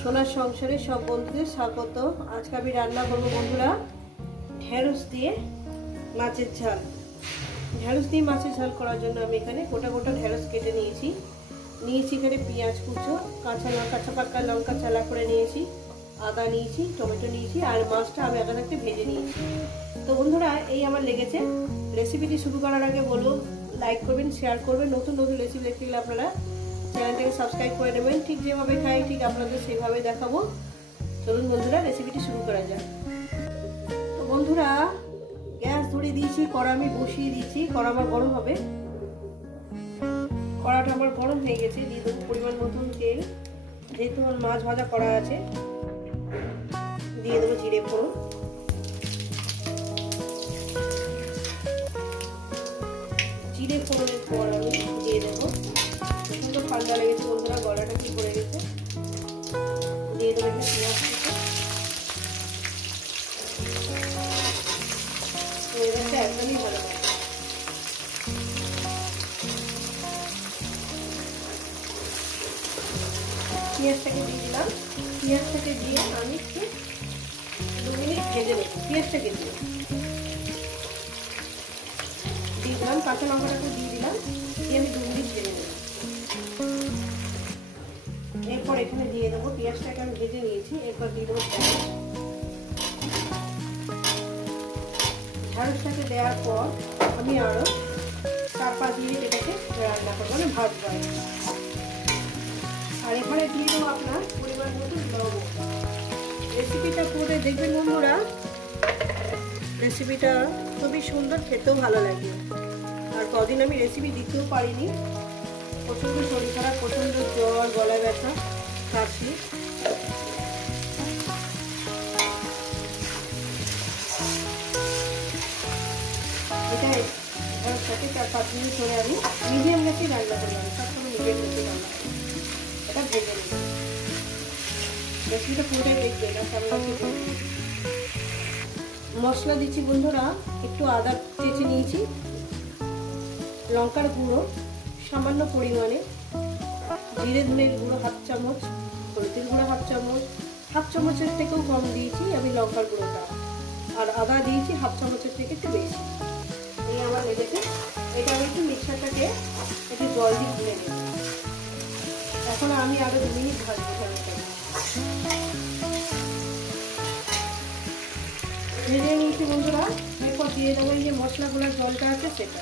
সোনার সংসারে সব বন্ধুদের স্বাগত। আজকে আমি রান্না করবো বন্ধুরা ঢেঁড়স দিয়ে মাছের ঝাল। ঢেঁড়স দিয়ে মাছের ঝাল করার জন্য আমি এখানে গোটা গোটা ঢেঁড়স কেটে নিয়েছি এখানে পেঁয়াজ কুচো, কাঁচা পাকা লঙ্কা চালা করে নিয়েছি, আদা নিয়েছি, টমেটো নিয়েছি, আর মাছটা আমি আগে থাকতে ভেজে নিয়েছি। তো বন্ধুরা এই আমার লেগেছে। রেসিপিটি শুরু করার আগে বলবো লাইক করবেন, শেয়ার করবেন। নতুন নতুন রেসিপি দেখতে গেলে আপনারা চ্যানেলটাকে সাবস্ক্রাইব করে নেবেন। ঠিক যেভাবে খাই ঠিক আপনাদের সেভাবে দেখাবো। চলুন বন্ধুরা রেসিপিটি শুরু করা যাক। তো বন্ধুরা গ্যাস ধরে দিয়েছি, কড়া আমি বসিয়ে দিয়েছি। কড়া আমার গরম হবে। কড়াটা আমার গরম হয়ে গেছে। দিয়ে দেবো পরিমাণ মতন তেল। যেহেতু আমার মাছ ভাজা করা আছে, দিয়ে দেবো জিরে ফোড়ন। জিরে ফোড়নের পর আমি দিয়ে দেবো, প্রচন্ড ঠান্ডা লেগেছে বন্ধুরা, গলাটা কি করে গেছে। দিয়ে দেবো এখানে পেঁয়াজ কুচি। পেঁয়াজটা একদমই ভালো লাগে। পেঁয়াজটাকে দিয়ে দিলাম। পেঁয়াজটাকে দিয়ে আমি একটু 2 মিনিট ভেজে নেব। পেঁয়াজটাকে দিয়ে দিলাম, কাঁচা লঙ্কাটাকে দিয়ে দিলাম, দিয়ে আমি 2 মিনিট ভেজে নেব। এরপর এখানে দিয়ে দেবো, পেঁয়াজটাকে আমি ভেজে নিয়েছি। এরপর দিয়ে দেবো ঢেঁড়সটাকে দেওয়ার পর আমি আরো 4-5 মিনিট এটাকে রান্না করবো, মানে ভাজবো। আর এখানে দিয়ে দেবো আপনার পরিমাণ মতো লবণ। রেসিপিটা করে দেখবেন বন্ধুরা, রেসিপিটা খুবই সুন্দর, খেতেও ভালো লাগে। আর কদিন আমি রেসিপি দিতেও পারিনি, প্রচণ্ড শরীর খারাপ, প্রচণ্ড জ্বর, গলা ব্যথা, কাশি। এটাই ঢেঁড়সটাকে 4-5 মিনিট ধরে আমি মিডিয়াম গ্যাসে রান্না করলাম। সবসময় মিডিয়াম গ্যাসে রান্না করি। এটা ভেজে নিই। রেসিপিটা পুরোটাই দেখবে না, মশলা দিচ্ছি বন্ধুরা। একটু আদা চেঁচে নিয়েছি, লঙ্কার গুঁড়ো সামান্য পরিমাণে, জিরে ধনের গুঁড়ো 1/2 চামচ, হলুদের গুঁড়ো 1/2 চামচ, 1/2 চামচের থেকেও কম দিয়েছি আমি লঙ্কার গুঁড়োটা। আর আদা দিয়েছি 1/2 চামচের থেকে একটু বেশি। এই আমার লেগেছে। এটা আমি একটু মিক্সারটাকে একটু জল দিয়ে ধুয়ে নেব। এখন আমি আরো 2 মিনিট ভাজবো। ভেজে নিয়েছি বন্ধুরা। এরপর দিয়ে দেবো এই যে মশলাগুলোর জলটা আছে সেটা।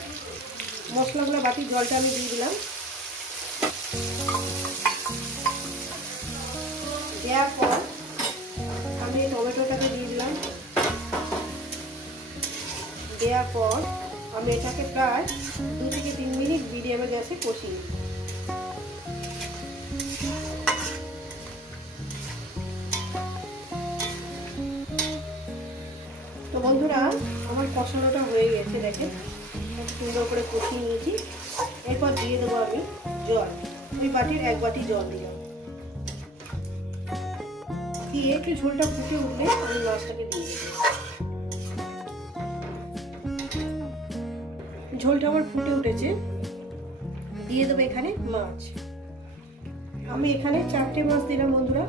মশলাগুলো বাটির জলটা আমি দিয়ে দিলাম। দেওয়ার পর আমি টমেটোটাকে দিয়ে দিলাম। দেওয়ার পর আমি এটাকে প্রায় 2 থেকে 3 মিনিট মিডিয়ামে গ্যাসে কষিয়ে দিই। তো বন্ধুরা আমার কষানোটা হয়ে গেছে, দেখেন সুন্দর করে কষিয়ে নিয়েছি। এরপর দিয়ে দেবো আমি জল। ওই বাটির 1 বাটি জল দিলাম। দিয়ে একটু ঝোলটা ফুটে উঠলে আমি মাছটাকে দিয়ে দেবো। ঝোলটা আমার ফুটে উঠেছে। দিয়ে দেবো এখানে মাছ। আমি এখানে 4টে মাছ দিলাম বন্ধুরা।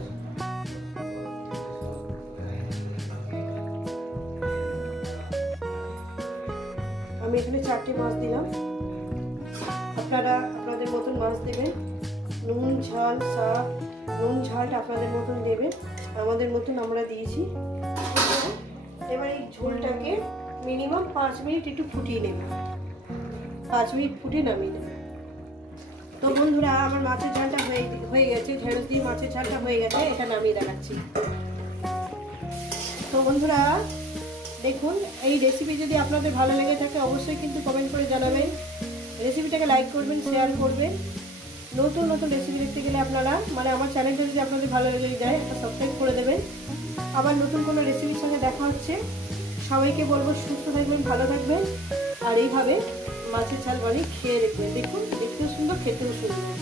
আমি এখানে 4টে মাছ দিলাম। আপনারা আপনাদের মতন মাছ দেবেন। নুন ঝাল শাক, নুন ঝালটা আপনাদের মতন দেবেন, আমাদের মতন আমরা দিয়েছি। এবার এই ঝোলটাকে মিনিমাম 5 মিনিট একটু ফুটিয়ে নেবেন। 5 মিনিট ফুটে নামিয়ে নেবেন। তো বন্ধুরা আমার মাছের ঝালটা হয়ে গেছে। ঢেঁড়স দিয়ে মাছের ঝালটা হয়ে গেছে। এটা নামিয়ে দেখাচ্ছি। তো বন্ধুরা দেখুন, এই রেসিপি যদি আপনাদের ভালো লেগে থাকে অবশ্যই কিন্তু কমেন্ট করে জানাবেন। রেসিপিটাকে লাইক করবেন, শেয়ার করবেন। নতুন নতুন রেসিপি দেখতে গেলে আপনারা, মানে আমার চ্যানেলটা যদি আপনাদের ভালো লেগে যায় একটা সাবস্ক্রাইব করে দেবেন। আবার নতুন কোনো রেসিপির সঙ্গে দেখা হচ্ছে। সবাইকে বলবো সুস্থ থাকবেন, ভালো থাকবেন। আর এইভাবে মাছের ঝাল বানিয়ে খেয়ে দেখবেন। দেখুন দেখতেও সুন্দর, খেতেও সুন্দর।